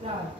शरण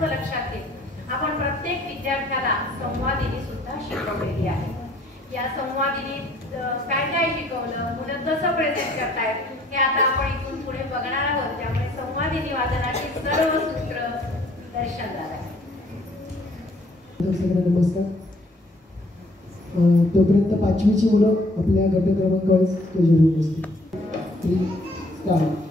महत्त्व लक्षात घेत आपण प्रत्येक विद्यार्थ्याला संवादिनी सुद्धा शिकवलेली आहे। या संवादिनीत काय काय शिकवलं, मुलं कसं प्रेझेंट करतायत हे आता आपण इथून पुढे बघणार आहोत। त्यामुळे संवादिनी वादनाची सर्व सूत्र दर्शनदार आहे। नमस्कार। तोपर्यंत पाचवीची मुलं आपल्या गट क्रमांक वाईज स्टेजवर उपस्थित। स्टार्ट।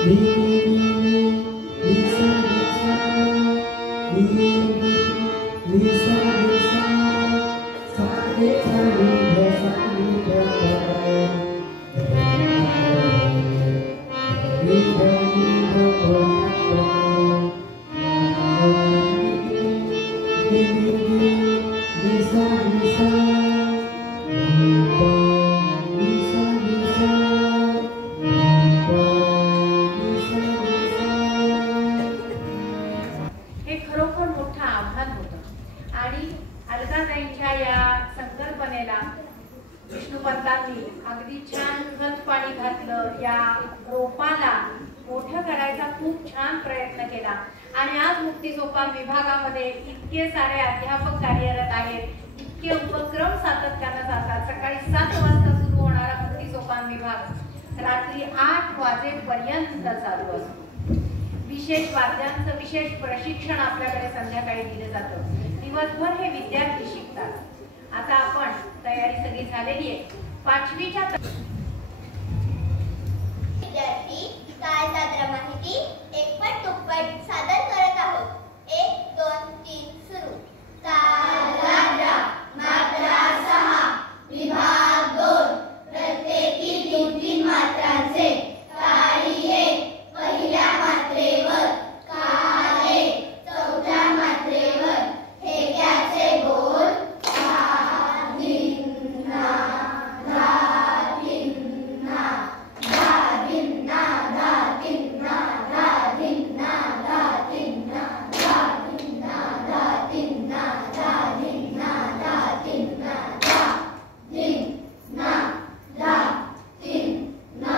हे खरोखर मोठं आव्हान होतं आणि अलकाताईंच्या या संकल्पनेला विष्णुपंतांनी अगदी छान खत पाणी घातलं, या रोपाला मोठं करायचा खूप छान प्रयत्न केला आणि आज मुक्ती सोपान विभागामध्ये इतके सारे अध्यापक कार्यरत आहेत, इतके उपक्रम सातत्यानं जातात. सकाळी 7 वाजता सुरू होणारा मुक्ती सोपान विभाग रात्री 8 वाजेपर्यंत चालू असतो. विशेष वाद्यांचं विशेष प्रशिक्षण आपल्याकडे संध्याकाळी दिलं जातं. दिवसभर हे विद्यार्थी शिकतात. आता आपण तयारी सगळी झालेली आहे. 5वीच्या विद्यार्थी काल दादरा माहिती एकपट दुप्पट सादर करत आहोत. 1 2 3 सुरू. ताल दादरा मात्रा 6 विभाग 2 प्रत्येकी 3-3 मात्रांचे. काळी 1 पहिल्या मात्रेवर, काल 1 चौथ्या मात्रेवर. ठेक्याचे बोल धा धिन्ना धा धिन्ना धा धिन्ना धा धिन्ना धा धिन्ना धा धिन्ना धा धिन्ना धा धिन्ना धा धिन्ना धा धिन्ना धा धिन्ना धा धिन्ना.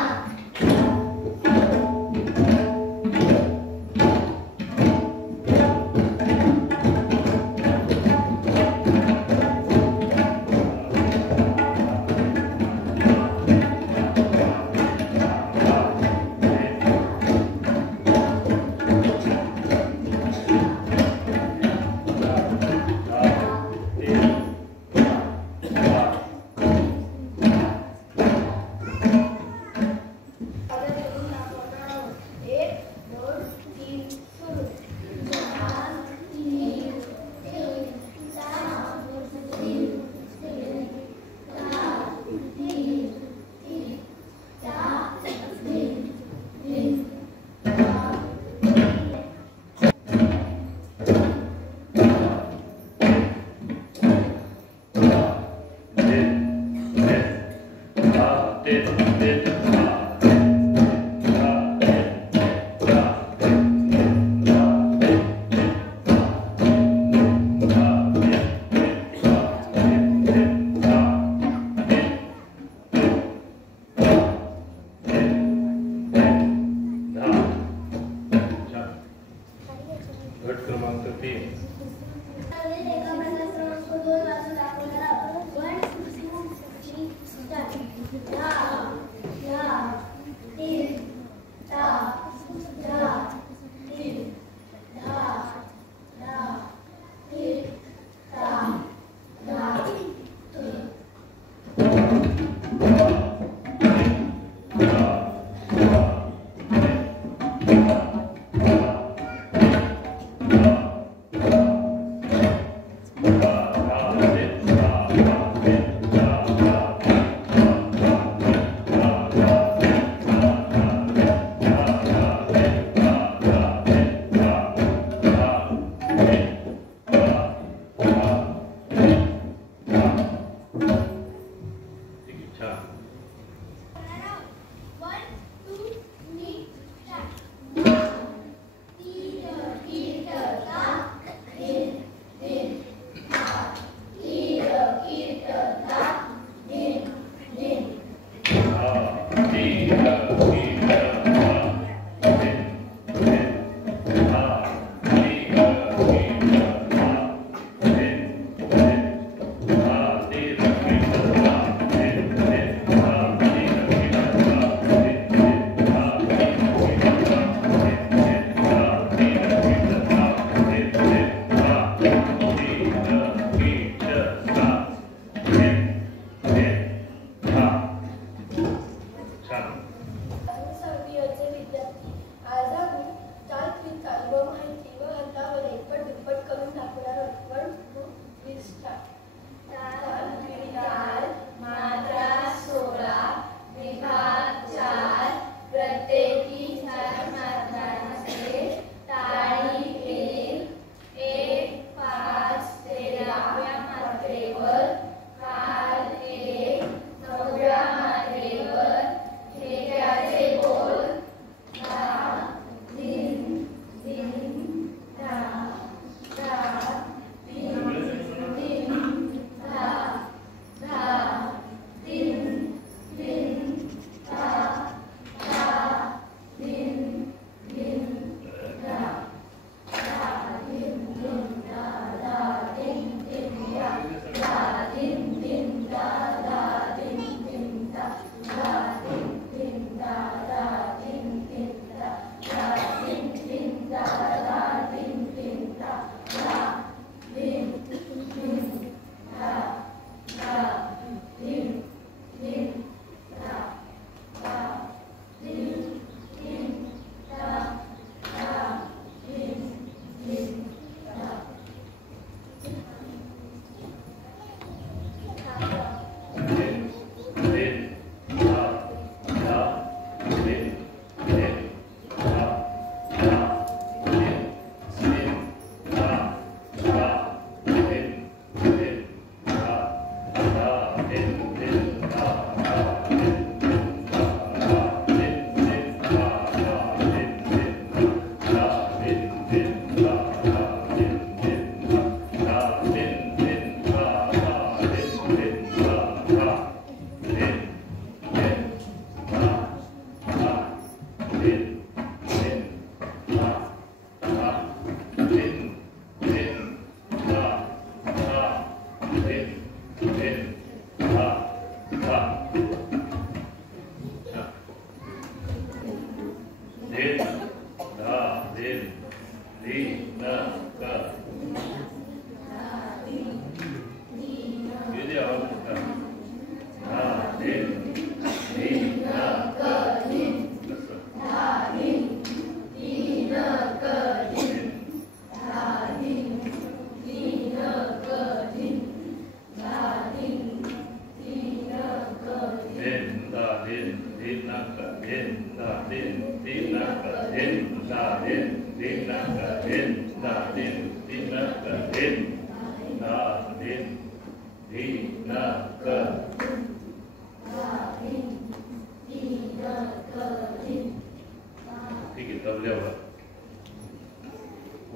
तबल्यावर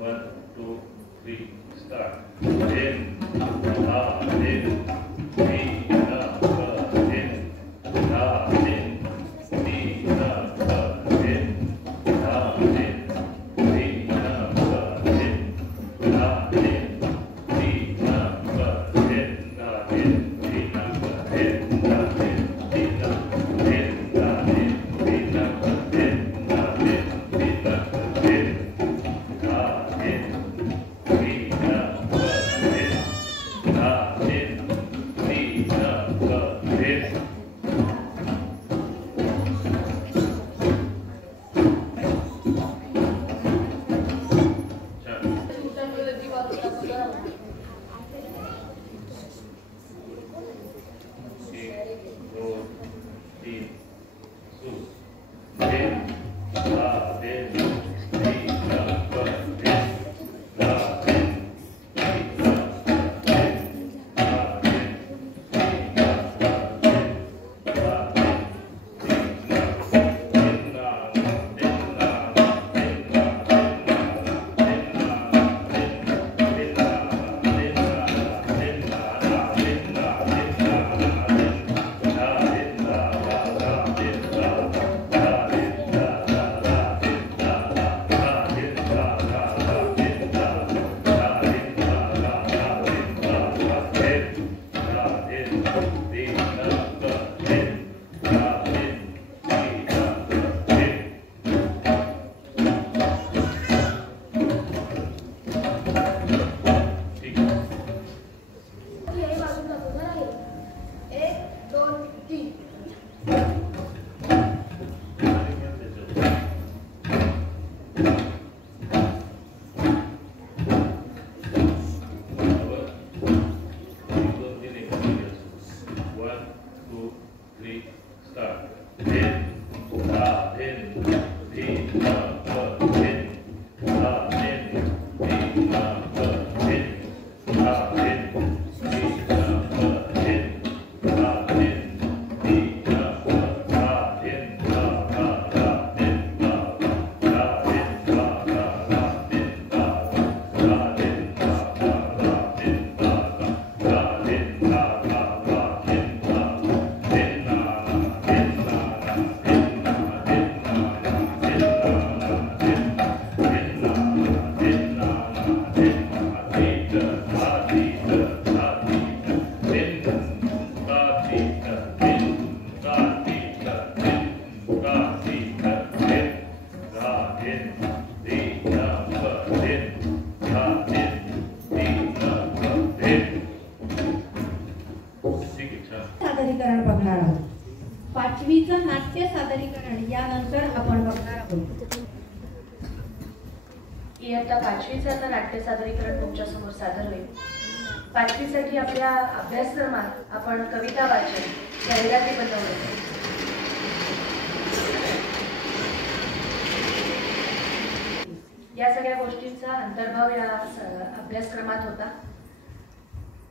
1 2 3 स्टार्ट दिन धा दिन धी ध ग दिन धा दिन धी ध ग दिन धा दिन धी ध ग दिन धा दिन धी ध ग दिन धा दिन धी ध ग दिन धा दिन धी ध दिन धा दिन धी ध ग दिन धा दिन धी ध ग दिन धा दिन धी ध ग दिन धा दिन धी ध ग दिन सादरीकरण बघणार आहोत. पाचवीचं नाट्य सादरीकरण यानंतर आपण बघणार आहोत. इयत्ता पाचवीचं नाट्य सादरीकरण तुमच्या समोर सादर होईल. पाचवीसाठी आपल्या अभ्यासक्रमात आपण कविता वाचन, जाहिराती बनवल्या. या सगळ्या गोष्टींचा अंतर्भाव या अभ्यासक्रमात होता.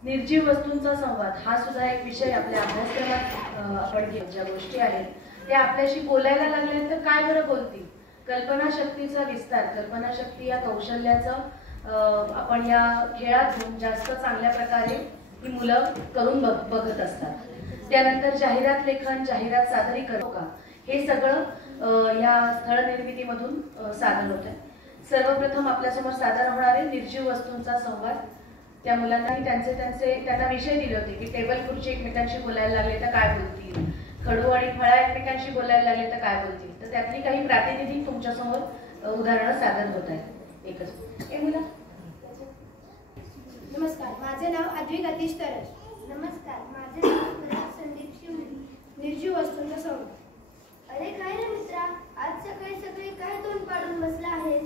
निर्जीव वस्तूंचा संवाद हा सुद्धा एक विषय आपल्या अभ्यासक्रमात आपण घेऊ. ज्या गोष्टी आहेत त्या आपल्याशी बोलायला लागल्या तर काय बरं बोलतील. कल्पनाशक्तीचा विस्तार, कल्पनाशक्ती या कौशल्याचं आपण या खेळातून जास्त चांगल्या प्रकारे ही मुलं करून बघत असतात. त्यानंतर जाहिरात लेखन, जाहिरात सादरीकरण हे सगळं या स्थळ निर्मितीमधून सादर होत आहे. सर्वप्रथम आपल्यासमोर सादर होणारे निर्जीव वस्तूंचा संवाद. त्या मुलांनाही त्यांना विषय दिले होते की टेबल खुर्ची एकमेकांशी बोलायला लागले तर काय बोलतील, खडू आणि फळा एकमेकांशी बोलायला लागले तर काय बोलतील. तर त्यातली काही प्रातिनिधिक तुमच्यासमोर उदाहरणं सादर होत आहेत. एकच ए मुला. नमस्कार, माझे नाव अद्विक अतिश तरस. नमस्कार, माझे नाव संदीप शिवली. निर्जीव वस्तूंचा संवाद. अरे काय रे मित्रा, आज सकाळी सकाळी काय तोंड पाडून बसला आहेस?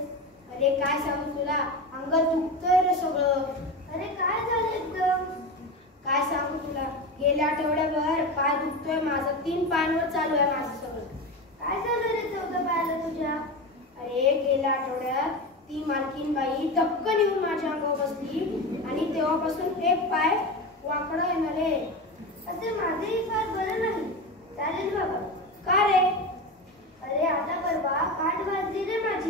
अरे काय सांगू तुला, अंगात दुखतंय रे सगळं. अरे काय झालं एकदम? काय सांगू तुला, गेल्या आठवड्याभर पाय दुखतोय माझा. 3 पायांवर चालू आहे माझं सगळं. काय झालं रे 14 पायाला तुझ्या? अरे गेल्या आठवड्यात ती मालकीन बाई टपकन येऊन माझ्या अंगावर बसली आणि तेव्हापासून एक पाय वाकडा येणार रे. असे माझेही फार बरं नाही. चालेल बाबा. का रे? अरे आता परवा काठ भाजली रे माझी.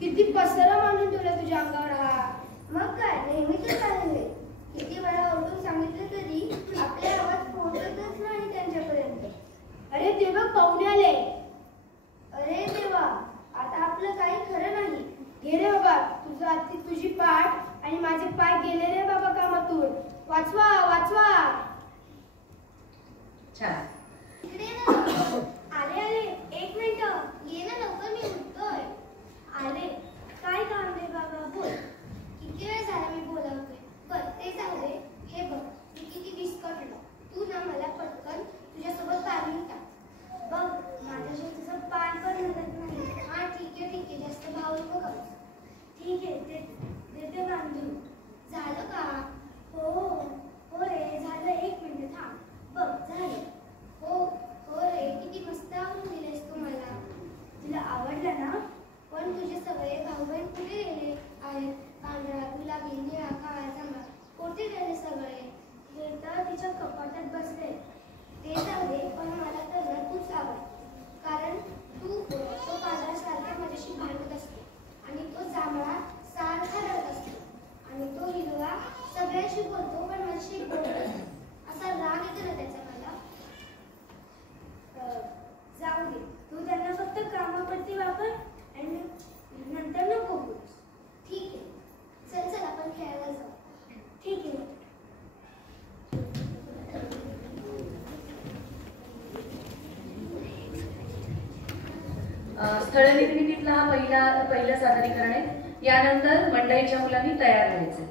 किती पसरा मांडून ठेवला तुझ्या अंगावर हा. मग काय नेहमीच आहे. किती वेळा ओरडून सांगितलं तरी आपल्या आवाज पोहोचतच नाही त्यांच्यापर्यंत. अरे ते बघ पाहुणे आले. अरे देवा, आता आपलं काही खरं नाही. घे रे बाबा तुझं आधी तुझी पाठ आणि माझे पाय गेले रे बाबा कामातून. वाचवा वाचवा. छान. आले आले, एक मिनिट ये ना लवकर, मी उठतोय. आले. काय काम रे बाबा, बोल. किती वेळ झाला मी बोलावतोय. बर ते जाऊ दे. हे बघ मी किती विस्कटलो. तू ना मला पटकन तुझ्यासोबत बांधून टाक. बघ माझ्याशी तुझं पाय पण हलत नाही. हा ठीक आहे जास्त भाव नको करूस. ठीक आहे देते बांधून. झालं का? हो रे झालं. एक मिनिट थांब. बघ झालं. हो रे किती मस्त आवडून दिलेस तू मला. तुला आवडलं ना? पण तुझे सगळे भाऊ बहीण कुठे गेले आहेत? पांढरा गुलाबी निळा काळा जांभळा कुठे गेले सगळे? हे तर तिच्या कपाटात बसले. ते जाऊ दे, पण मला तर ना तूच आवड. कारण तू तो पांढरा सारखा माझ्याशी भांडत असतो आणि तो जांभळा सारखा रडत असतो आणि तो हिरवा सगळ्यांशी बोलतो पण माझ्याशी बोलत असतो. असा राग येतो ना त्याचा मला. जाऊ दे, तू त्यांना फक्त कामापुरती वापर आणि नंतर नको बोलूस. ठीक आहे चल आपण खेळायला जाऊ. ठीक आहे. स्थळ निर्मितीतला हा पहिलं सादरीकरण आहे. यानंतर मंडळीच्या मुलांनी तयार व्हायचं.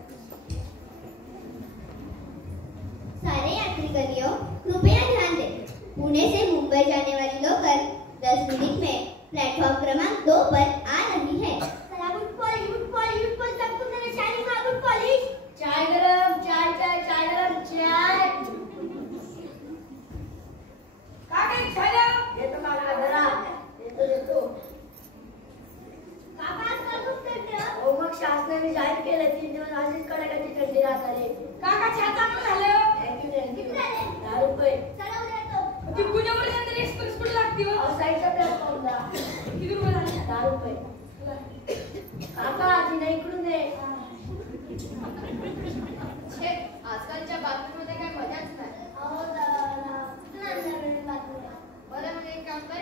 सारे यात्रीगणों कृपया ध्यान दें। पुणे से मुंबई जाने वाली लोकल 10 मिनट में प्लेटफॉर्म क्रमांक 2 पर आ रही है। गुड पॉलिश सबको मेरे चाय में गुड पॉलिश। चाय गरम चाय काका चाय ये तो काका जरा देतो काका आजकाल खूप थंडी आहे. हो मग शासनाने जाहीर केलं 3 दिवस अशीच कडाक्याची थंडी राहणार आहे. काका चहा चांगलं झालं. थँक्यू 10 रुपये. चला उद्या येतो. ती पुण्यावर नंतर एक्सप्रेस कुठे लागते हो? साईडच्या प्लॅटफॉर्मला. किती रुपये झाले? 10 रुपये. काका तिने इकडून दे. आजकालच्या बातम्यांमध्ये काय मजाच नाही. अहो दादा कुठून आणल्या बातम्या? बरं मग एक काम कर,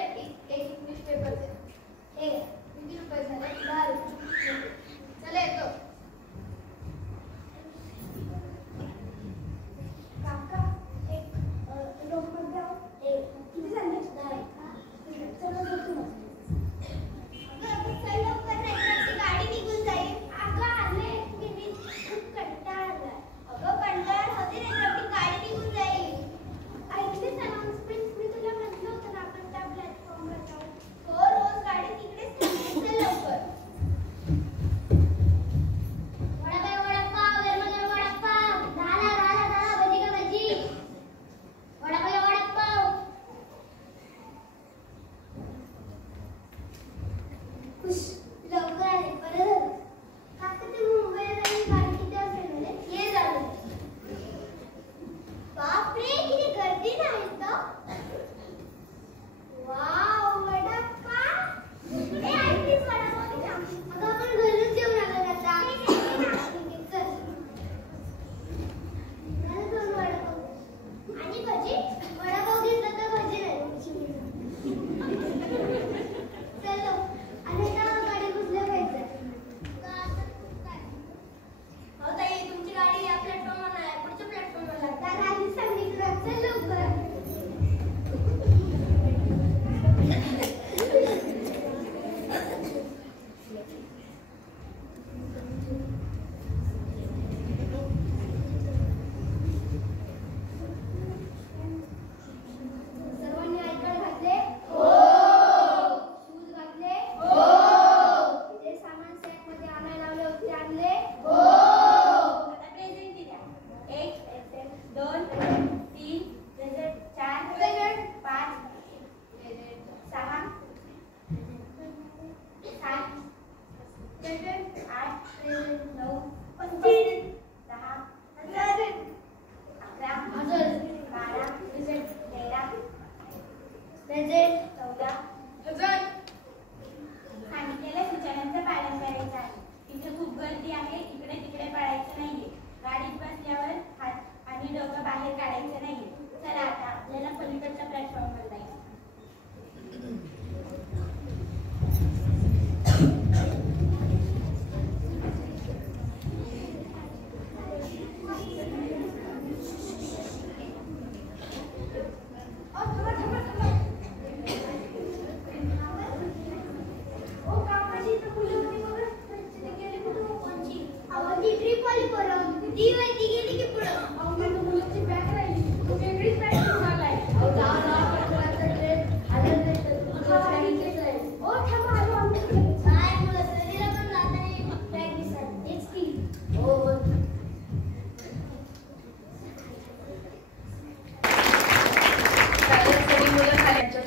एक न्यूजपेपर दे. हे किती रुपये झाले? 10 रुपये. चला येतो. काका एक रोकड द्या. किती झाले? 10. चला जातो. चल लवकर नाही गाडी निघून जाईल. अगं आले मी खूप कंटाळा. अगं कंटाळ होती रे, गाडी निघून जाईल. ऐकलीस अनाउन्समेंट मी तुला म्हटलं होतं ना आपण त्या प्लॅटफॉर्मवर जाऊ. हो रोज गाडी तिकडेच थांबते. चल लवकर. वडापाव गरम वडापाव. झाला भजी का भजी. वडापाव. खुश लवकर आले. बरं झालं. काका ते मुंबईला जायला गाडी किती वाजता मिळेल? ये झालं. बापरे किती गर्दी नाही तर. वाव वडापाव. ए ऐकलीस वडापाव घ्या. अगं आपण घरून जेवण आलो आता. चल. मला 2 वडापाव आणि भजी. वडापाव घेतला तर भजी नाही. चलो आणि आता गाडी घुसल्या पाहिजे. हो ताई तुमची गाडी या प्लॅटफॉर्मवर नाही, पुढच्या प्लॅटफॉर्मवर लागते. आधी सांगितलं. चल लवकर. सर्वांनी ऐकायला घातले? हो. शूज घातले? हो. जे सामान सेट मध्ये आणायला लावले होते आणले? हो. आता प्रेझेंट द्या. 1 2 3 present 4 present 5 present 6 7 present 8 present 9 25 10 present 11 12 present 13 present 14 सांगितलेल्या सूचनांचं पालन ती वरती गेली की पुढं. अहो माझ्या मुलाची बॅग राहिली. तू वेगळीच बॅग घेऊन आलाय. अहो जा पटकन ट्रेन आलं नाही तर तुला सांगितलंय. ओ थांबा आलो आम्ही. काय मुलं सरीला पण जाताना बॅग दिसत. हेच की. हो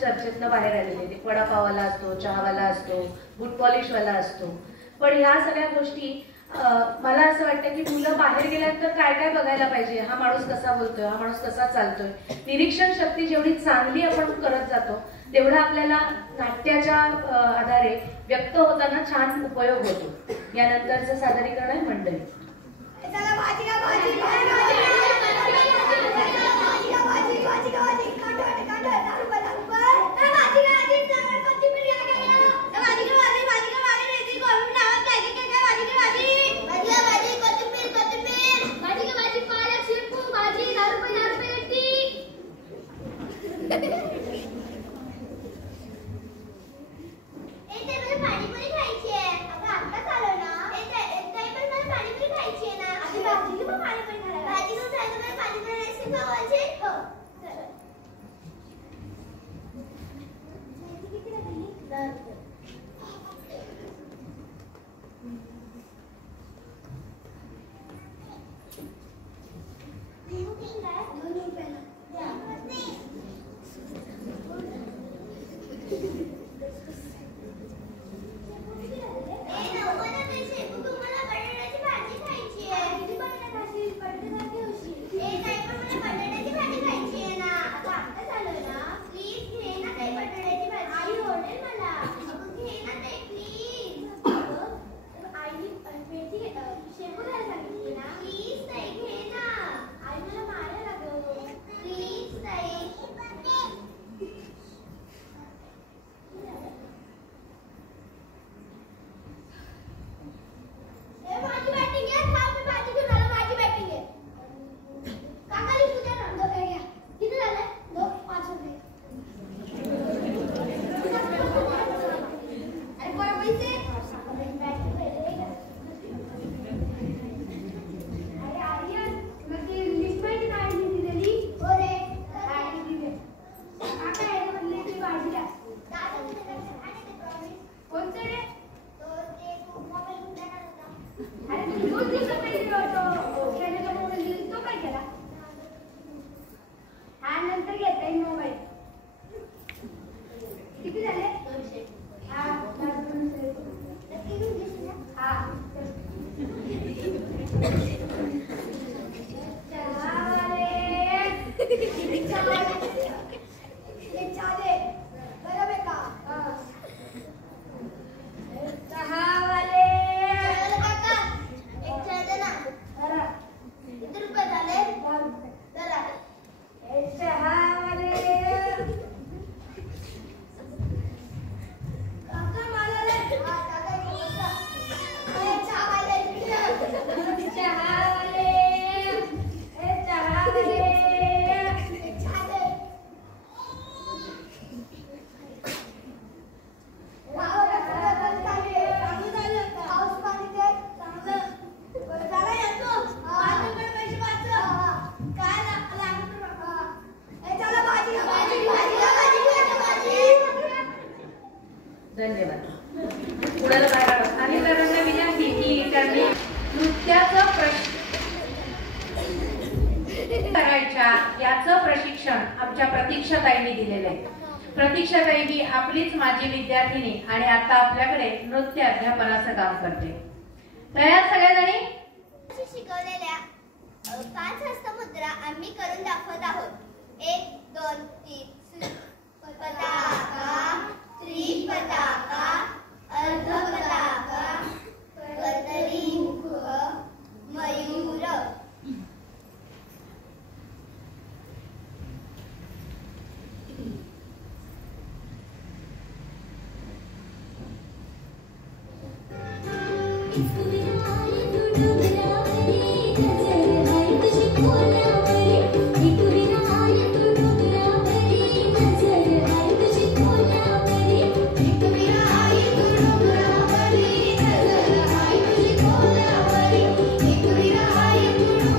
चर्चेतनं बाहेर आलेले ते वडापावाला असतो, चहावाला असतो, बूट पॉलिशवाला असतो. पण ह्या सगळ्या गोष्टी मला असं वाटतं की मुलं बाहेर गेल्यानंतर काय काय बघायला पाहिजे, हा माणूस कसा बोलतोय, हा माणूस कसा चालतोय. निरीक्षण शक्ती जेवढी चांगली आपण करत जातो तेवढा आपल्याला नाट्याच्या आधारे व्यक्त होताना छान उपयोग होतो. यानंतरचं सादरीकरण आहे मंडळी. धन्यवाद. अधिकाऱ्यांना विनंती की त्यांनी नृत्याचं करायच्या याचं प्रशिक्षण आमच्या प्रतीक्षाताईंनी दिलेलं आहे. प्रतीक्षाताई ही आपलीच माझी विद्यार्थिनी आणि आता आपल्याकडे नृत्य अध्यापनाचं काम करते. तयार सगळ्याजणी? शिकवलेल्या 5 हस्तमुद्रा आम्ही करून दाखवत आहोत. 1 2 3 पताका, त्रिपताका, अर्धपताका, कर्दळीमुख, मयूर. Thank you.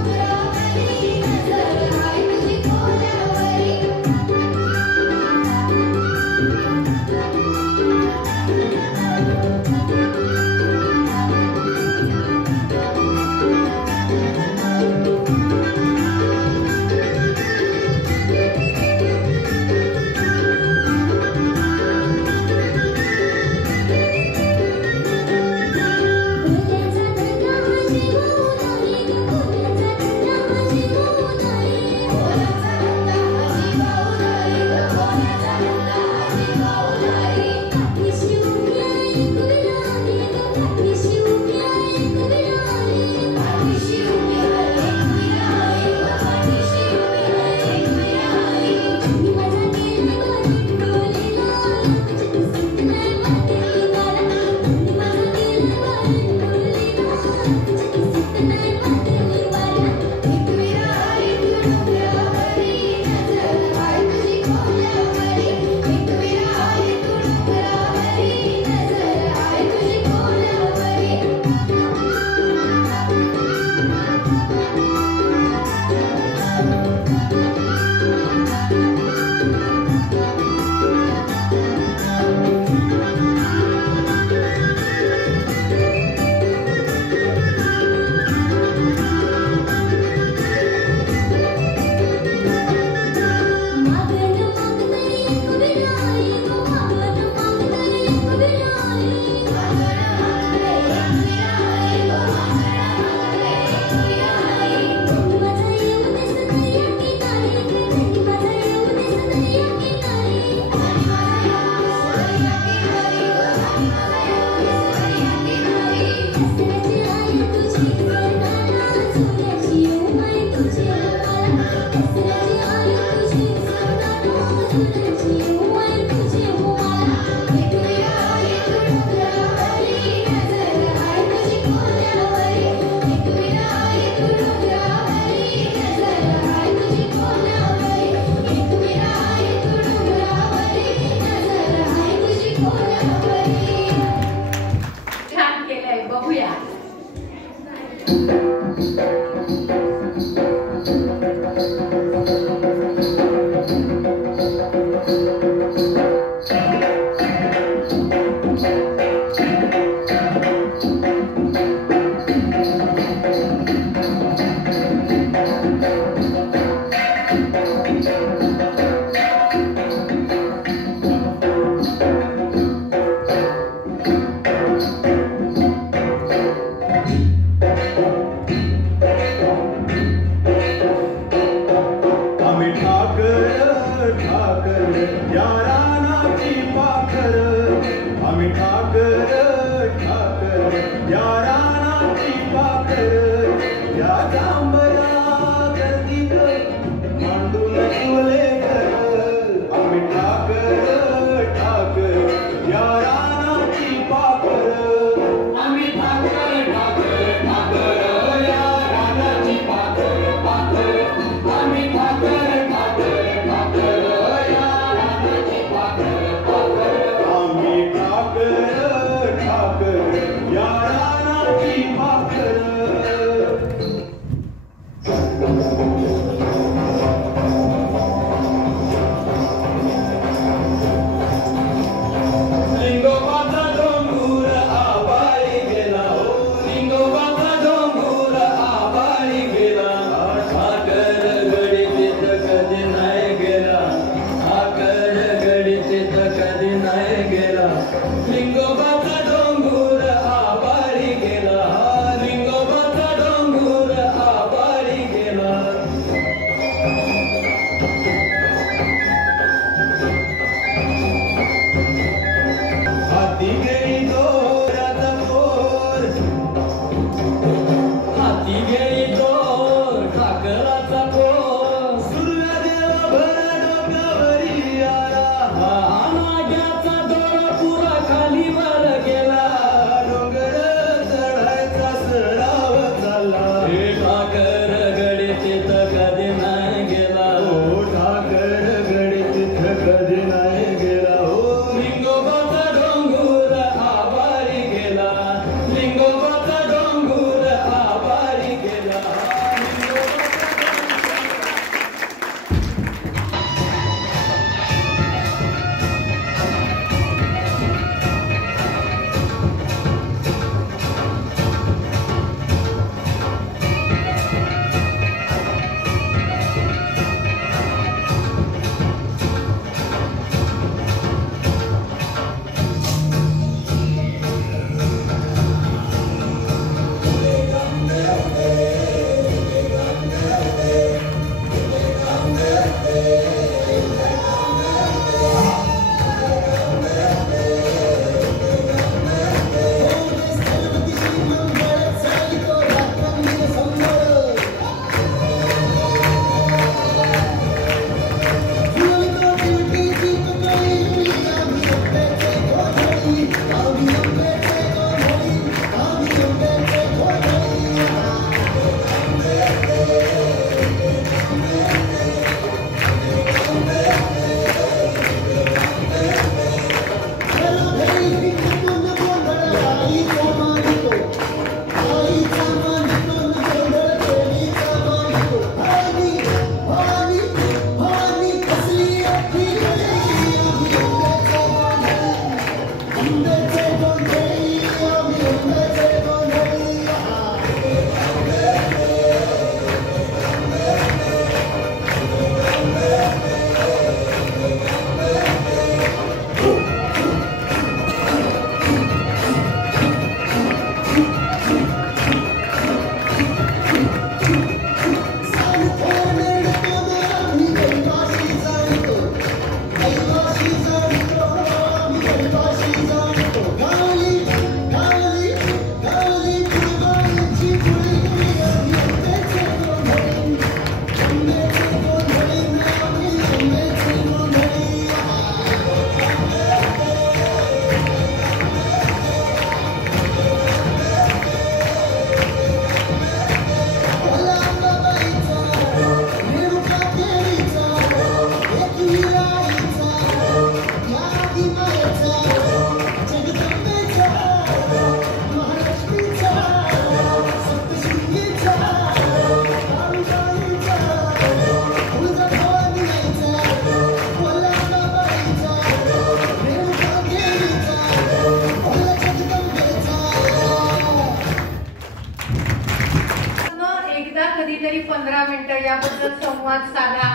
कधीतरी 15 मिनिटं याबद्दल संवाद साधा,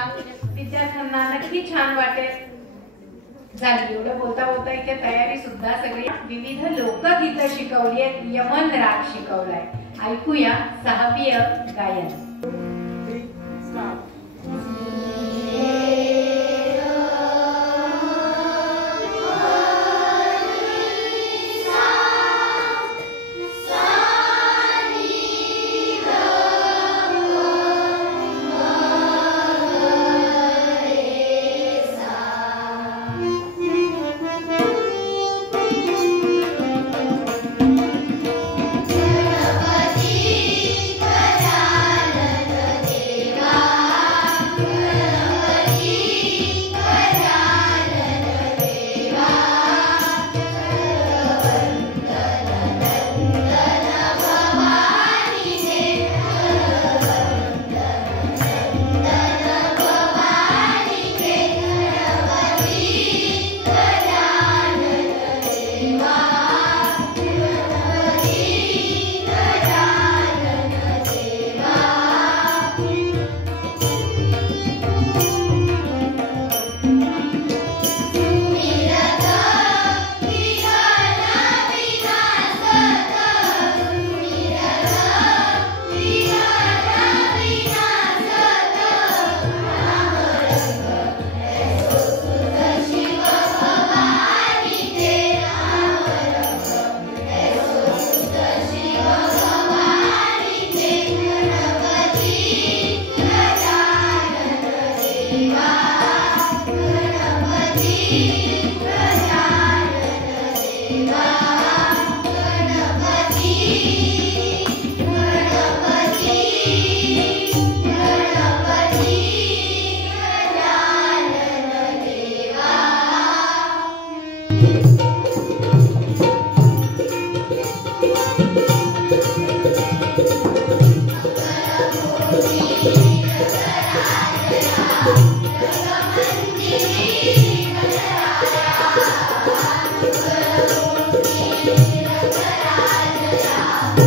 विद्यार्थ्यांना नक्की छान वाटेल। झाली एवढं बोलता बोलता इथे तयारी सुद्धा सगळी विविध लोकगीतं शिकवली आहेत, यमन राग शिकवलाय। ऐकूया 6वी गायन। सा Thank you.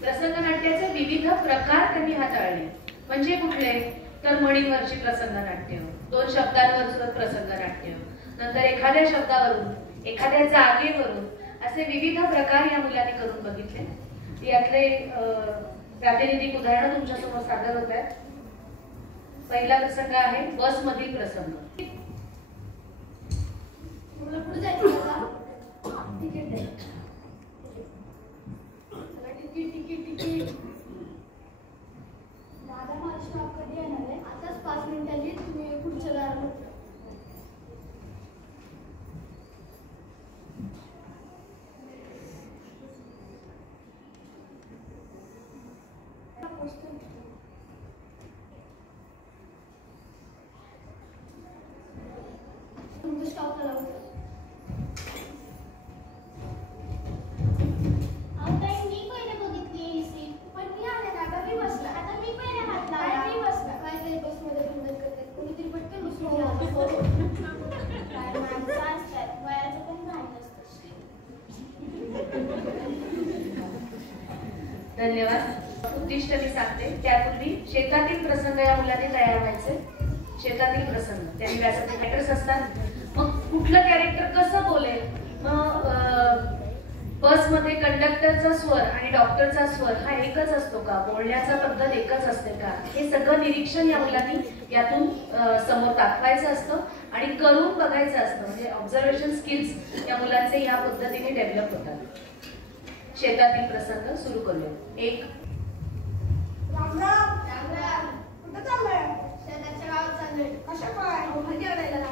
प्रसंगनाट्याचे विविध प्रकार त्यांनी हाताळले. म्हणजे कुठले? तर म्हणींवरची प्रसंगनाट्य, 2 शब्दांवर प्रसंगनाट्य, नंतर एखाद्या शब्दावरून, एखाद्या जागेवरून असे विविध प्रकार या मुलांनी करून बघितले. यातले प्रातिनिधिक उदाहरणं तुमच्यासमोर सादर होत आहेत. पहिला प्रसंग आहे बसमधील प्रसंग. पुढे जायचं का? तिकीट द्या. तिकीट. दादा माझा स्टॉप कधी येणार आहे? आताच 5 मिनिटांनी. तुम्ही पुढच्या दारात तुमचं स्टॉप आला होता. धन्यवाद. उद्दिष्ट मी सांगते त्यापूर्वी शेतातील प्रसंग या मुलांनी तयार व्हायचे. शेतातील प्रसंग त्यांनी व्यासाचे कॅरेक्टर्स असतात. मग कुठलं कॅरेक्टर कसं बोलेल? मग बसमध्ये कंडक्टरचा स्वर आणि डॉक्टरचा स्वर हा एकच असतो का? बोलण्याचा पद्धत एकच असते का? हे सगळं निरीक्षण या मुलांनी यातून समोर दाखवायचं असतं आणि करून बघायचं असतं. म्हणजे ऑब्झर्वेशन स्किल्स या मुलांचे या पद्धतीने डेव्हलप होतात. शेतातील प्रसंग सुरू करूया. 1. राम राम. कुठं चाललंय? शेताच्या गावात चाललोय. कशा काय? भाजी आणायला.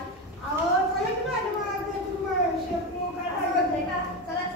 अहो चला की भाजी मागायला. तुम्ही शेपू काय सांगत नाही का? चला.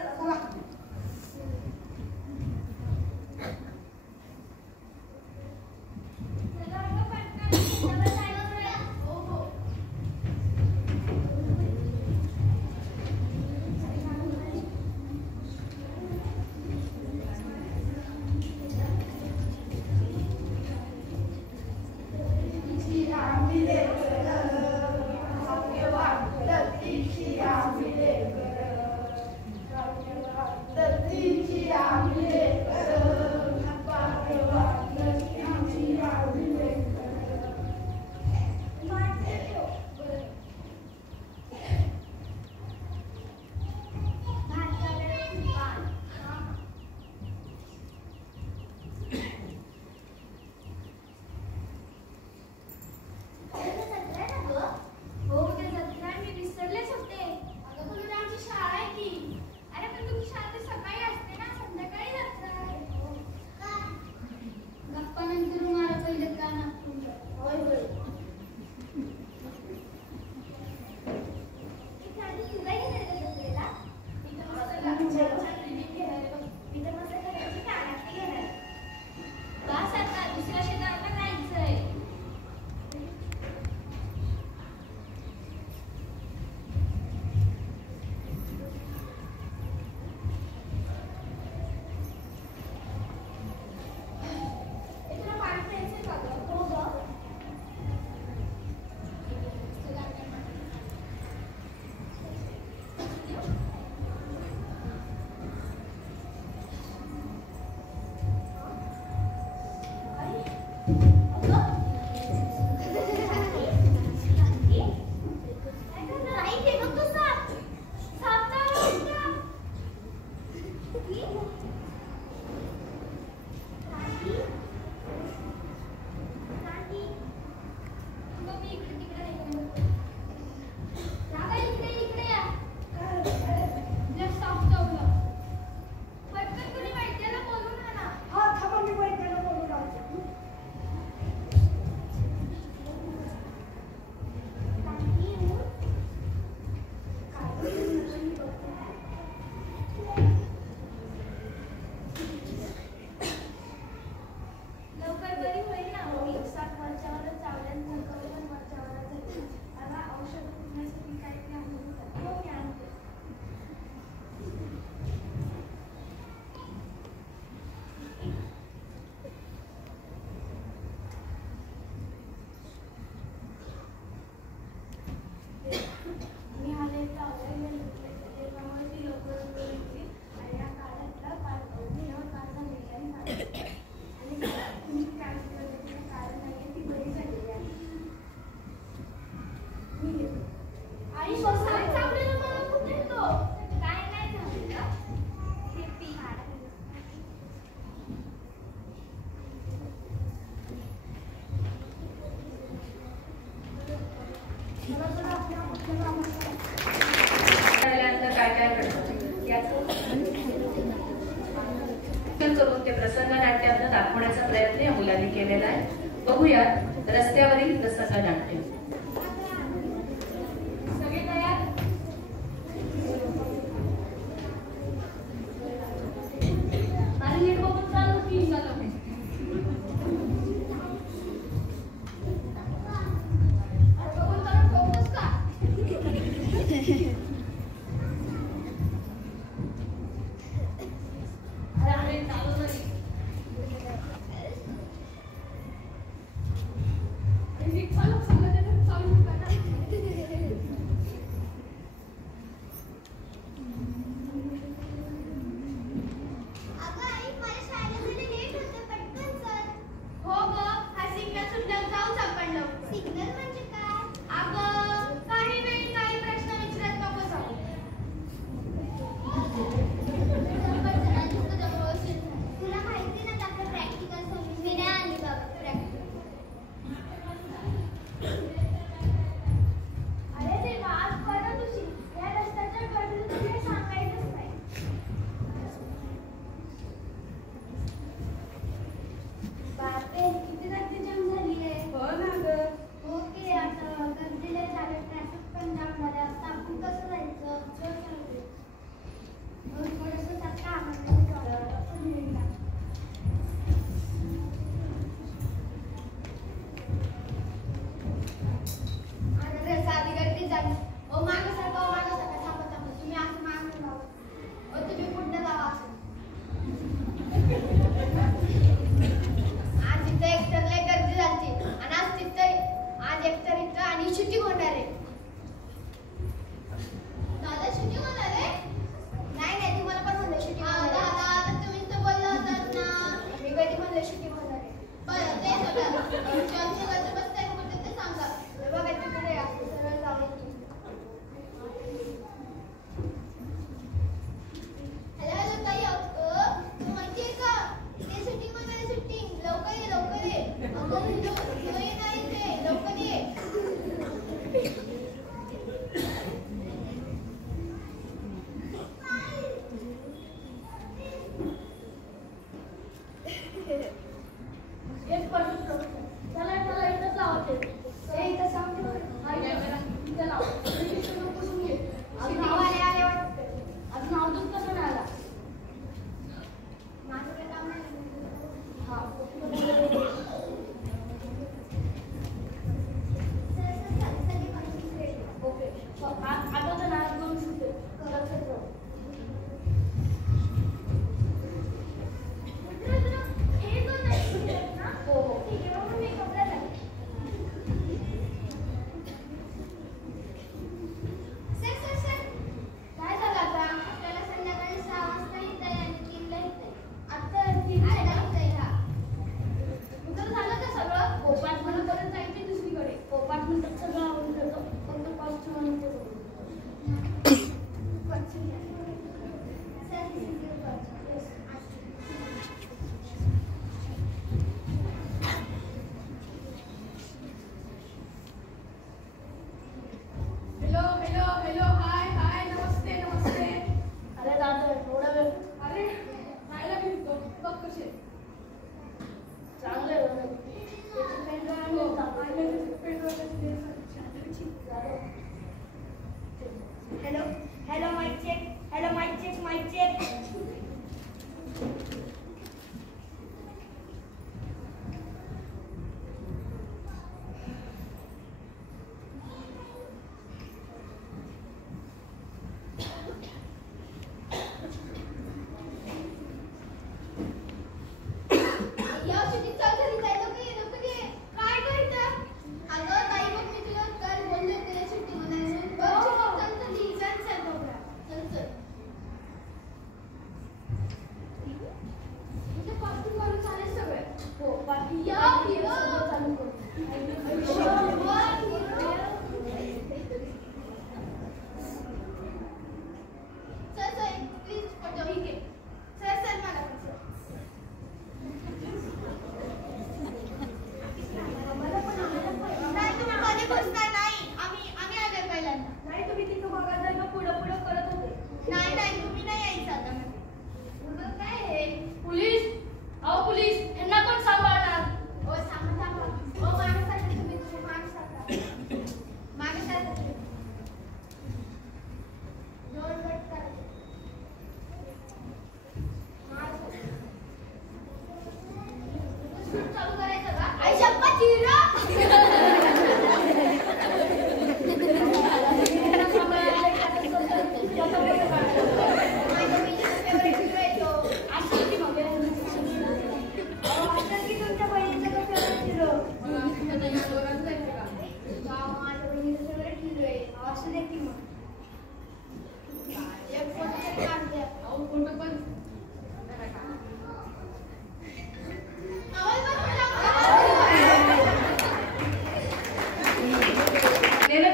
निरीक्षण करून ते प्रसंग नाट्यातनं दाखवण्याचा प्रयत्न या मुलांनी केलेला आहे. बघूयात रस्त्यावरील प्रसंग नाट्य. सगळे तयार? आणि नीट बघून चालू की झालं बघून चालू ठोकतोस का? अरे चालू नाही. नीट चालू सांगत आहे.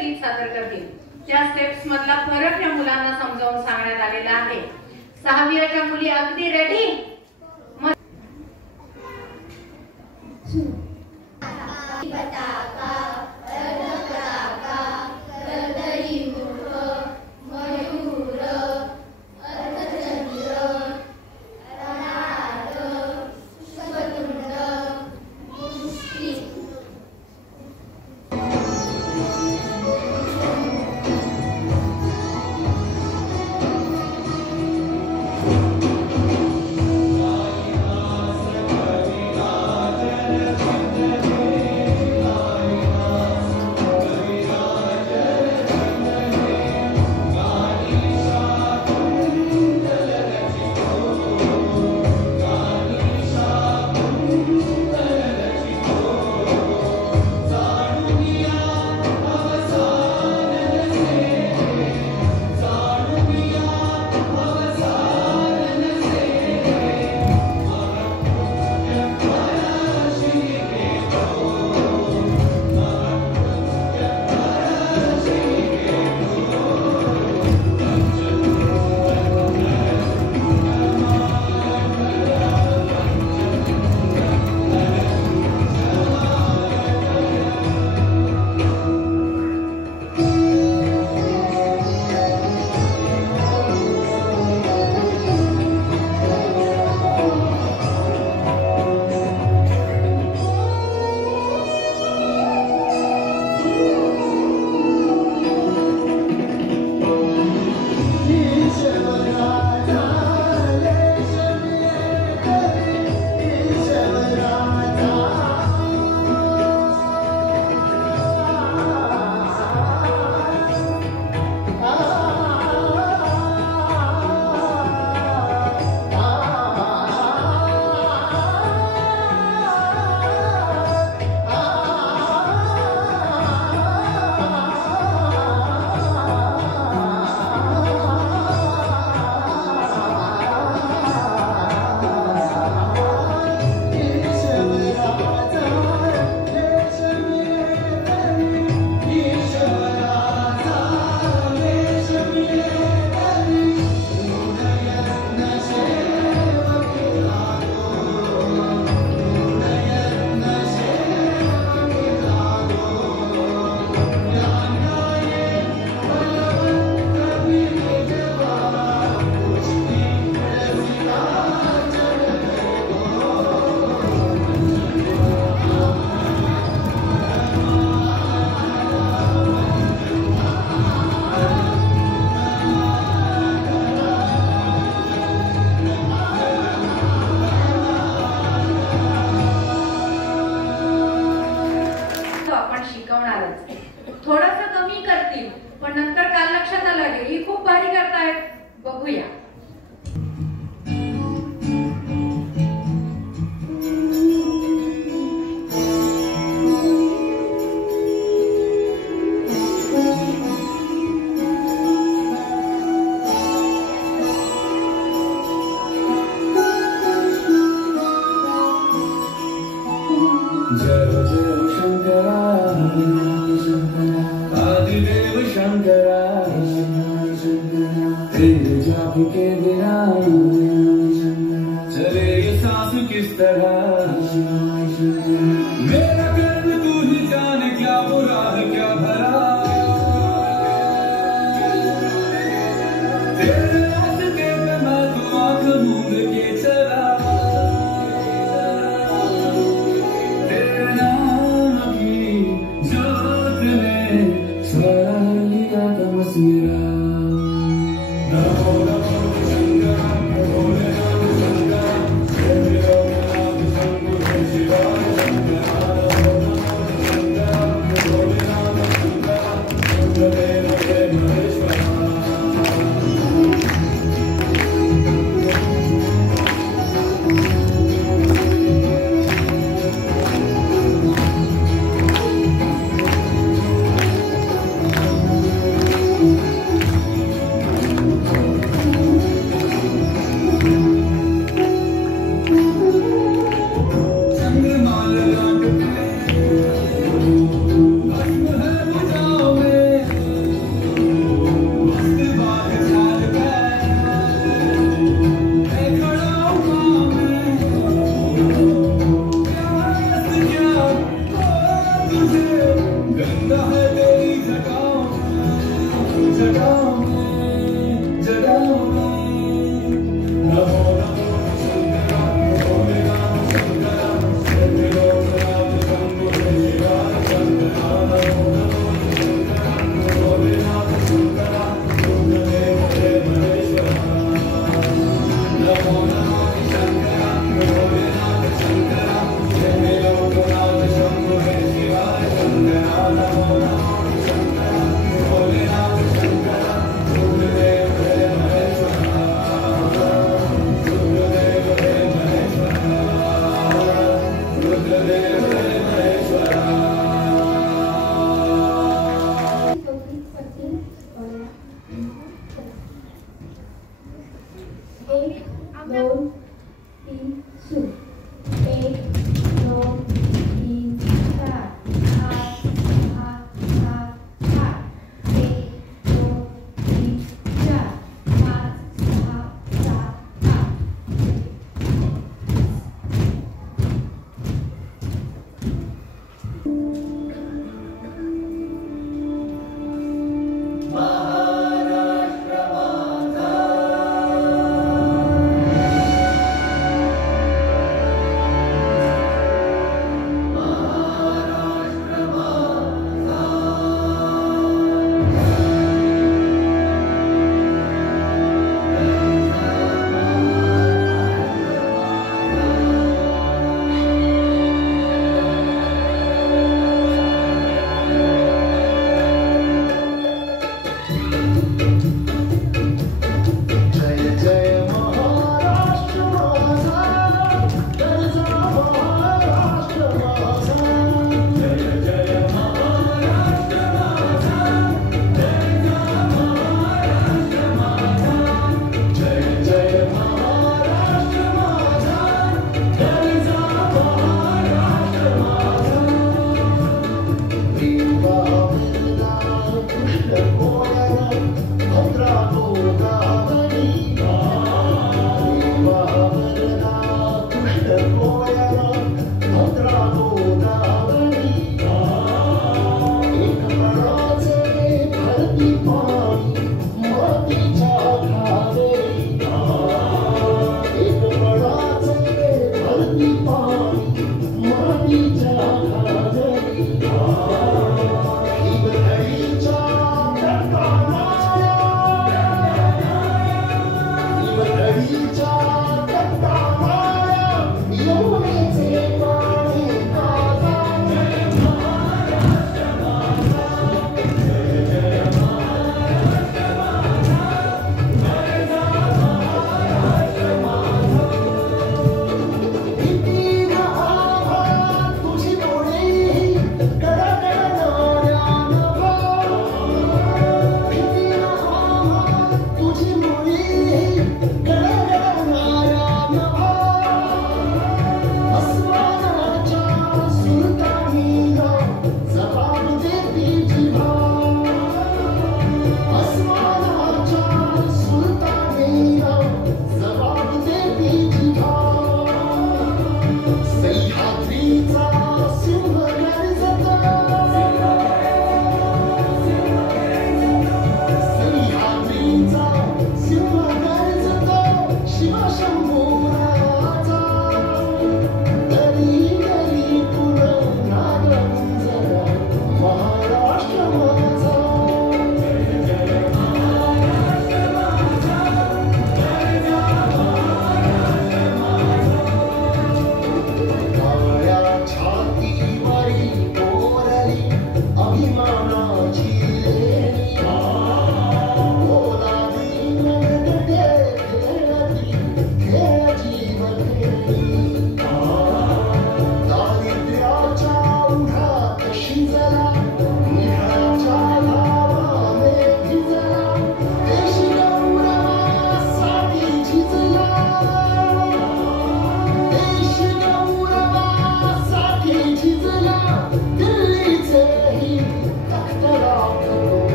गीत सादर करतील. त्या स्टेप्स मधला फरक या मुलांना समजावून सांगण्यात आलेला आहे. 6वीच्या मुली अगदी रेडी. थोडंसं कमी करतील, पण नंतर काल लक्षात आलं की ही खूप भारी करतायत. बघूया. के बिना चले ये सांस किस तरह, मेरा कर्म तू ही जाने क्या बुरा है क्या भला, तेरे रास्ते पे मैं तो आंख मूंद के चला, तेरे नाम की जोत ने चुरा लिया तमसीरा. 1 2 3 सुरू 1 2 3 4 5 6 7 8 1 2 3 4 5 6 7 8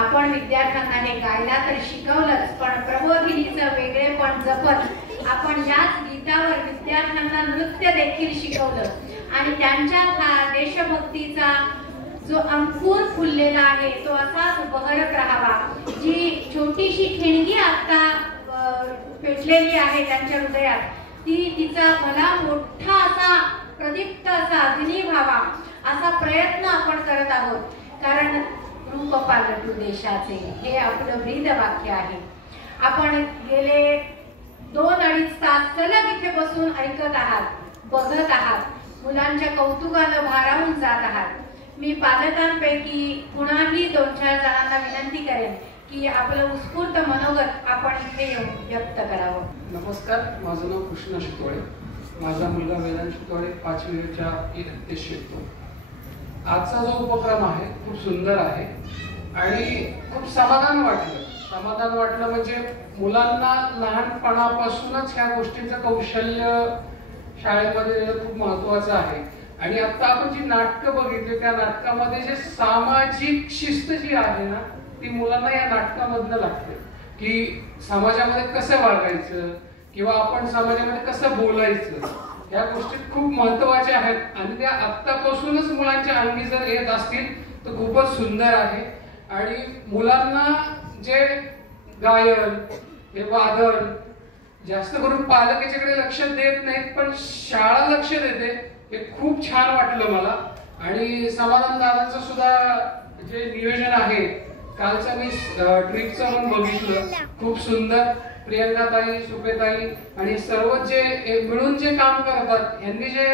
आपण विद्यार्थ्यांना हे गायला तर शिकवलंच, पण प्रबोधिनीचं वेगळेपण जपत आपण याच गीतावर विद्यार्थ्यांना नृत्य देखील शिकवलं आणि त्यांच्यात हा देशभक्तीचा जो अंकुर फुललेला आहे तो असाच बहरत राहावा. जी छोटीशी ठिणगी आता पेटलेली आहे त्यांच्या हृदयात, ती तिचा भला मोठा असा प्रदीप्त असा अग्नी व्हावा असा प्रयत्न आपण करत आहोत. कारण रूप पालटू देशाचे हे आपलं ब्रीद वाक्य आहे. आपण गेले 2-2.5 तास सलग इथे बसून ऐकत आहात, बघत आहात, मुलांच्या कौतुकानं भारावून जात आहात. मी पालकांपैकी कुणाला 2-4 जणांना विनंती करेन की आपलं उत्स्फूर्त मनोगत आपण इथे येऊन व्यक्त करावं. नमस्कार, माझं नाव कृष्णा शितोळे. माझा मुलगा वेदांत शितोळे 5वीच्या इयत्तेत शिकतो. आजचा जो उपक्रम आहे खूप सुंदर आहे आणि खूप समाधान वाटलं म्हणजे मुलांना लहानपणापासूनच ह्या गोष्टींचं कौशल्य शाळेमध्ये देणं खूप महत्वाचं आहे. आणि आता आपण जी नाटकं बघितली त्या नाटकामध्ये जे सामाजिक शिस्त जी आहे ना ती मुलांना या नाटकामधनं लागते की समाजामध्ये कसं वागायचं किंवा आपण समाजामध्ये कसं बोलायचं या गोष्टी खूप महत्वाच्या आहेत आणि त्या आत्तापासूनच मुलांच्या अंगी जर येत असतील तर खूपच सुंदर आहे. आणि मुलांना जे गायन हे वादन जास्त करून पालक याच्याकडे लक्ष देत नाहीत पण शाळा लक्ष देते हे खूप छान वाटलं मला. आणि समाधान दादांचं सुद्धा जे नियोजन आहे कालचं मी ट्रिपचं पण बघितलं खूप सुंदर. प्रियंकाताई, सुपेताई आणि सर्व जे मिळून जे काम करतात यांनी जे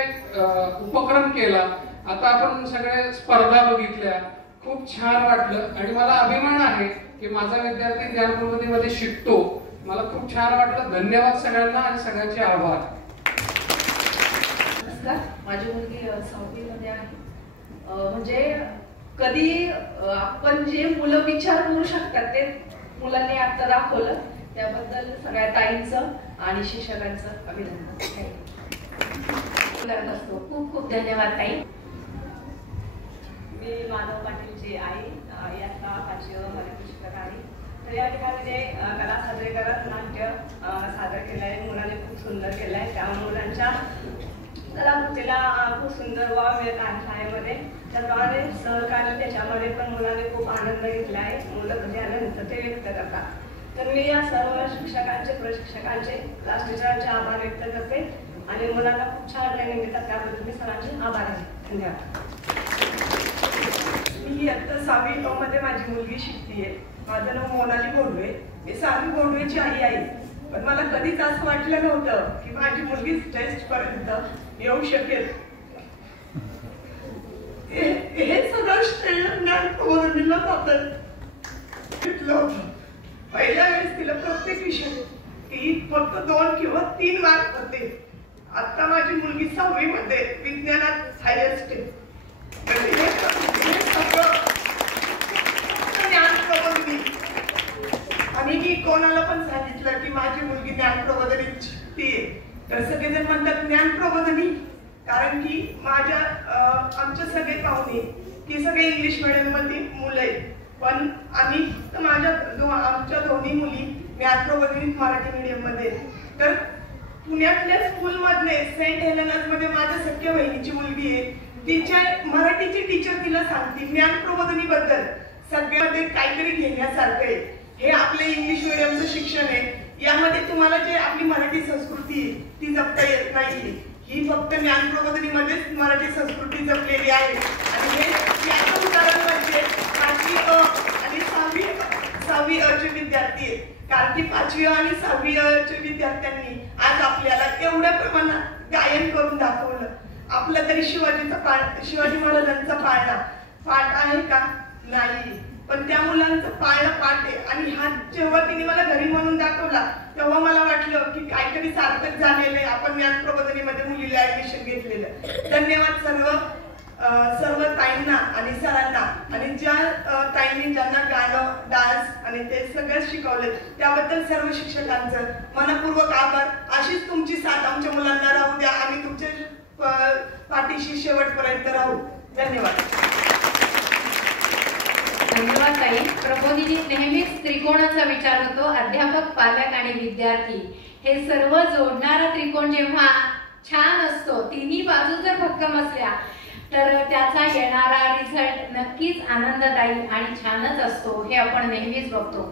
उपक्रम केला. आता आपण सगळे स्पर्धा बघितल्या खूप छान वाटलं आणि मला अभिमान आहे की माझा विद्यार्थी ज्ञानप्रबोधिनीमध्ये शिकतो. मला खूप छान वाटलं. धन्यवाद सगळ्यांना आणि सगळ्यांचे आभार. नमस्कार, माझी मुलगी 6वी मध्ये आहे. म्हणजे कधी आपण जे मुलं विचार करू शकतात ते मुलांनी आता दाखवलं त्याबद्दल सगळ्या ताईंचं आणि शिक्षकांचं अभिनंदन. खूप खूप धन्यवाद ताई. मी मानव पाटीलची आई, इयत्ता 5वी मराठी शिक्षक आहे. तर या ठिकाणी जे कला सादरीकरण नाट्य सादर केलं आहे मुलांनी खूप सुंदर केलं आहे. त्या मुलांच्या कलाकृतीला खूप सुंदर वाव मिळत आहे शाळेमध्ये. त्याप्रमाणे सहकार्य त्याच्यामध्ये पण मुलांनी खूप आनंद घेतला आहे. मुलं कधी आनंद ते व्यक्त करतात. तर मी या सर्व शिक्षकांचे प्रशिक्षकांचे क्लास टीचरांचे आभार व्यक्त करते आणि मुलांना खूप छान ट्रेनिंग देतात त्याबद्दल मी सर्वांचे आभार आहे. धन्यवाद. मी इयत्ता 6वी क मध्ये माझी मुलगी शिकतीये. माझं नाव मोनाली गोंडवे. मी 6वी गोंडवेची आई आहे. पण मला कधीच असं वाटलं नव्हतं की माझी मुलगी टेस्ट पर्यंत येऊ शकेल. हे सगळं श्रेय ज्ञानप्रबोधिनीला आपण घेतलं होतं. पहिल्या वेळेस तिला प्रत्येक विषय ती फक्त 2 किंवा 3 मार्क होते. आता माझी मुलगी 6वी मध्ये विज्ञानात हायेस्ट आहे. आणि मी कोणाला पण सांगितलं की माझी मुलगी ज्ञानप्रबोधिनीत शिकतेय तर सगळेजण म्हणतात ज्ञानप्रबोधिनी कारण की आमच्या सगळे पाहुणे ती सगळे इंग्लिश मीडियम मध्ये मुलं आहेत. पण आम्ही आमच्या दोन्ही मुली ज्ञानप्रबोधिनीत मराठी मीडियम मध्ये. तर पुण्यातल्या स्कूल मधले सेंट हेलेनास मध्ये माझ्या सख्या बहिणीची मुलगी आहे. तिच्या मराठीची टीचर तिला सांगते ज्ञानप्रबोधिनी बद्दल सगळ्यामध्ये काहीतरी घेण्यासारखं आहे. हे आपले इंग्लिश मीडियमचं शिक्षण आहे. यामध्ये तुम्हाला जे आपली मराठी संस्कृती आहे ती जपता येत नाही. ही फक्त ज्ञानप्रबोधिनीमध्येच मराठी संस्कृती जपलेली आहे. आणि हे याचं उदाहरण म्हणजे 5वी अ आणि 6वी अ चे विद्यार्थी आहेत. कारण की 5वी आणि 6वी अ च्या विद्यार्थ्यांनी आज आपल्याला एवढ्या प्रमाणात गायन करून दाखवलं. आपला तरी शिवाजी महाराजांचा पाठ आहे का? नाही. पण त्या मुलांचा पाळणा पाठ आहे. आणि हा जेव्हा तिने मला घरी म्हणून दाखवला तेव्हा मला वाटलं की काहीतरी सार्थक झालेलं आहे. आपण ज्ञानप्रबोधिनीमध्ये मुलीला ऍडमिशन घेतलेलं. धन्यवाद सर्व ताईंना आणि सरांना आणि ज्या ताईंनी ज्यांना गाणं डान्स आणि ते सगळं शिकवले त्याबद्दल सर्व शिक्षकांचं मनपूर्वक आभार. अशीच तुमची साथ आमच्या मुलांना राहू द्या. आम्ही तुमच्या पाठीशी शेवटपर्यंत राहू. धन्यवाद. धन्यवाद ताई. प्रबोधिनीत नेहमीच त्रिकोणाचा विचार होतो. अध्यापक, पालक आणि विद्यार्थी हे सर्व जोडणारा त्रिकोण जेव्हा छान असतो तिन्ही बाजू जर भक्कम असल्या तर त्याचा येणारा रिझल्ट नक्कीच आनंददायी आणि छानच असतो. हे आपण नेहमीच बघतो.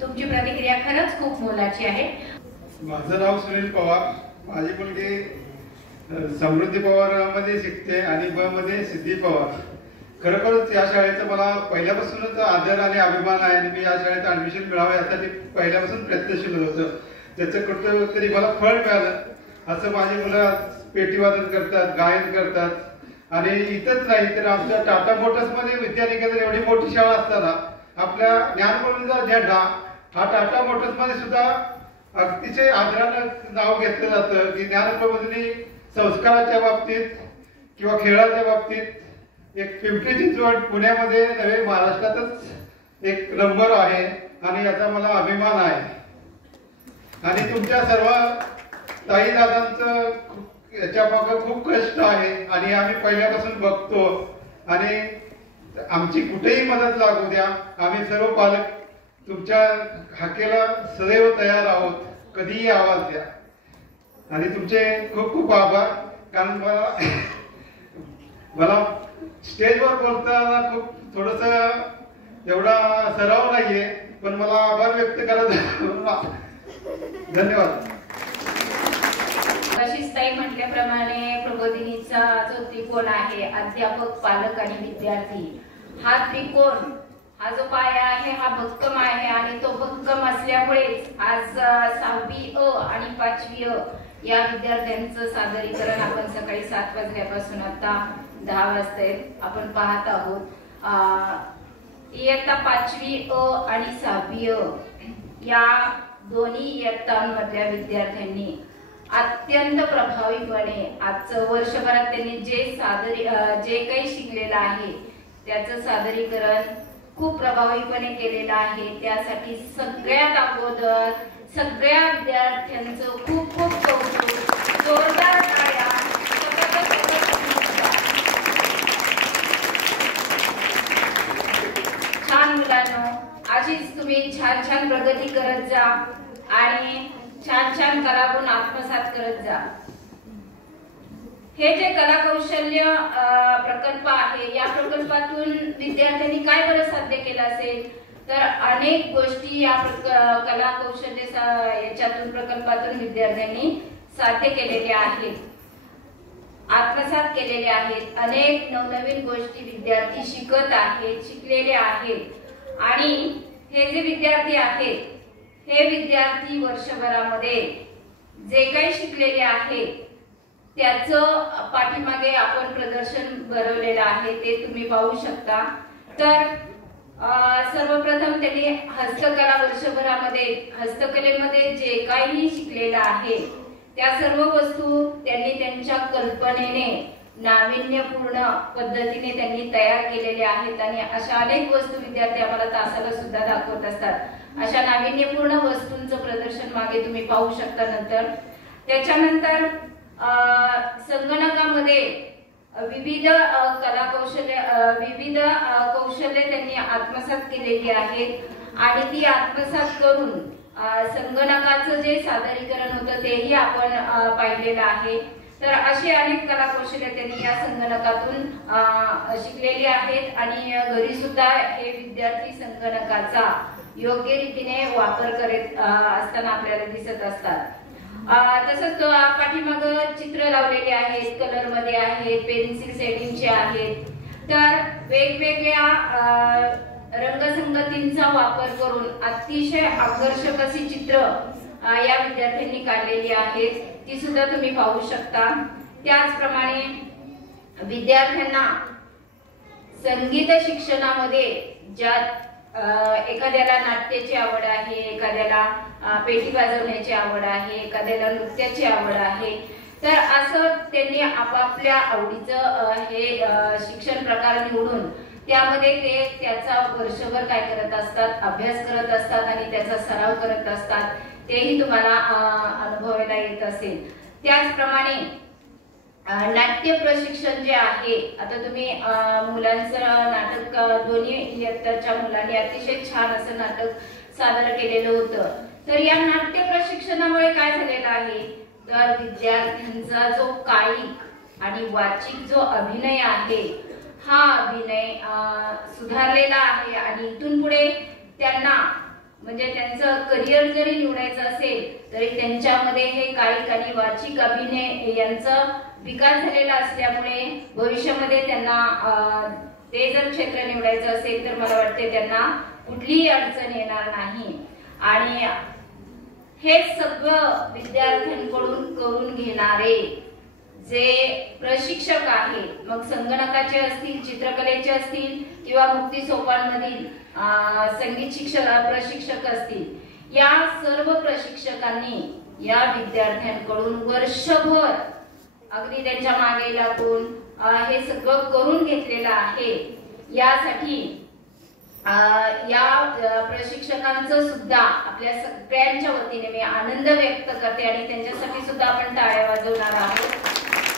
तुमची प्रतिक्रिया खरंच खूप मोलाची आहे. माझं नाव सुनील पवार. माझी मुलगी समृद्धी पवार मध्ये शिकते आणि ब मध्ये सिद्धी पवार. खरोखरच या शाळेचा मला पहिल्यापासूनच आदर आणि अभिमान आहे आणि मी या शाळेत ऍडमिशन मिळावं यासाठी पहिल्यापासून प्रयत्नशील होतो. त्याचं कुठं तरी मला फळ मिळालं. असं माझी मुलं पेटीवादन करतात, गायन करतात आणि इथंच नाही तर आमच्या टाटा मोटर्समध्ये विद्यानिकेतन एवढी मोठी शाळा असताना आपल्या ज्ञानप्रबोधिनीचा झेंडा हा टाटा मोटर्समध्ये सुद्धा अतिशय आदरानं नाव घेतलं जातं की ज्ञानप्रबोधिनी संस्काराच्या बाबतीत किंवा खेळाच्या बाबतीत एक पिंपरी चिंचवड पुण्यामध्ये नव्हे महाराष्ट्रातच एक नंबर आहे आणि याचा मला अभिमान आहे. आणि तुमच्या सर्व ताई दादांचं याच्या मागे खूप कष्ट आहे आणि आम्ही पहिल्यापासून बघतो आणि आमची कुठेही मदत लागू द्या, आम्ही सर्व पालक तुमच्या हाकेला सदैव तयार आहोत, कधीही आवाज द्या. आणि तुमचे खूप खूप आभार. कारण मला स्टेजवर बोलताना खूप थोडस एवढा सराव नाहीये, पण मला आभार व्यक्त करायचा. धन्यवाद. ताई म्हटल्याप्रमाणे प्रबोधिनीचा जो त्रिकोण आहे अध्यापक, पालक आणि विद्यार्थी, हा त्रिकोण हा जो पाया आहे हा भक्कम आहे आणि तो भक्कम असल्यामुळेच आज 6वी अ आणि 5वी अ या विद्यार्थ्यांचं सादरीकरण आपण सकाळी 7 वाजल्यापासून आता 10 वाजता आपण पाहत आहोत. इयत्ता 5वी अ आणि 6वी अ या दोन्ही इयत्तांमधल्या विद्यार्थ्यांनी अत्यंत प्रभावीपणे आजचं वर्षभरात त्यांनी जे काही शिकलेलं आहे त्याचं सादरीकरण खूप प्रभावीपणे केलेलं आहे. त्यासाठी सगळ्यात अगोदर सगळ्या विद्यार्थ्यांचं खूप खूप कौतुक, जोरदार टाळ्या. छान मुलांनो, अशीच तुम्ही छान छान प्रगती करत जा आणि छान छान कलागुण आत्मसात करत जा. हे जे कला कौशल्य प्रकल्प आहे या प्रकल्पातून विद्यार्थ्यांनी काय बरं साध्य केलं असेल तर अनेक गोष्टी या कला कौशल्य याच्यातून प्रकल्पातून विद्यार्थ्यांनी साध्य केलेल्या आहेत, आत्मसात केलेले आहेत. अनेक नवनवीन गोष्टी विद्यार्थी शिकत आहेत, शिकलेले आहेत. आणि हे जे विद्यार्थी आहेत हे विद्यार्थी वर्षभरामध्ये जे काही शिकलेले आहेत त्याचं पाठीमागे आपण प्रदर्शन भरवलेलं आहे ते तुम्ही पाहू शकता. तर सर्वप्रथम त्यांनी हस्तकला वर्षभरामध्ये हस्तकलेमध्ये जे काही शिकलेलं आहे त्या सर्व वस्तू त्यांनी त्यांच्या कल्पनेने नाविन्यपूर्ण पद्धतीने त्यांनी तयार केलेल्या आहेत. आणि अशा अनेक वस्तू विद्यार्थी आम्हाला तासाला सुद्धा दाखवत असतात. अशा नाविन्यपूर्ण वस्तूंचं प्रदर्शन मागे तुम्ही पाहू शकता. नंतर त्याच्यानंतर संगणकामध्ये विविध कला कौशल्य विविध कौशल्य त्यांनी आत्मसात केलेली आहेत आणि ती आत्मसात करून संगणकाचं जे सादरीकरण होतं तेही आपण पाहिलेलं आहे. तर अशी अनेक कला कौशल्य त्यांनी या संगणकातून शिकलेली आहेत आणि घरी सुद्धा हे विद्यार्थी संगणकाचा योग्य रीतीने वापर करत असताना आपल्याला दिसत असतात. तसंच पाठीमाग चित्र लावलेले आहेत, कलर मध्ये आहेत, पेन्सिल शेडिंगचे आहेत. तर वेगवेगळ्या रंगसंगतींचा वापर करून अतिशय आकर्षक अशी चित्र या विद्यार्थ्यांनी काढलेली आहेत, ती सुद्धा तुम्ही पाहू शकता. त्याचप्रमाणे विद्यार्थ्यांना संगीत शिक्षणामध्ये ज्या एखाद्याला नाट्याची आवड आहे, एखाद्याला पेटी वाजवण्याची आवड आहे, एखाद्याला नृत्याची आवड आहे, तर असं त्यांनी आपापल्या आवडीचं हे शिक्षण प्रकार निवडून त्यामध्ये ते त्याचा वर्षभर काय करत असतात, अभ्यास करत असतात आणि त्याचा सराव करत असतात. तेही तुम्हाला अनुभवायला येत असेल. त्याचप्रमाणे नाट्य प्रशिक्षण जे आहे, आता तुम्ही मुलांचं नाटक दोन्ही इयत्ताच्या मुलांनी अतिशय छान असं नाटक सादर केलेलं होतं. तर या नाट्य प्रशिक्षणामुळे काय झालेलं आहे तर विद्यार्थ्यांचा जो कायिक आणि वाचिक जो अभिनय आहे हा अभिनय सुधारलेला आहे आणि इथून पुढे त्यांना म्हणजे त्यांचं करिअर जरी निवडायचं असेल तरी त्यांच्यामध्ये हे कायिक आणि वाचिक अभिनय यांचा विकास झालेला असल्यामुळे भविष्यामध्ये त्यांना ते जर क्षेत्र निवडायचं असेल तर मला वाटते त्यांना कुठलीही अडचण येणार नाही. आणि हे सगळं विद्यार्थ्यांकडून करून घेणारे जे प्रशिक्षक आहेत, मग संगणकाचे असतील, चित्रकलेचे असतील किंवा मुक्ती सोपानमधील संगीत प्रशिक्षक असतील, या सर्व प्रशिक्षकांनी या विद्यार्थ्यांकडून वर्षभर अगदी त्यांच्या मागे लागून हे सगळं करून घेतलेलं आहे. यासाठी या प्रशिक्षकांचं सुद्धा आपल्या सगळ्यांच्या वतीने मी आनंद व्यक्त करते आणि त्यांच्यासाठी सुद्धा आपण टाळ्या वाजवणार आहोत.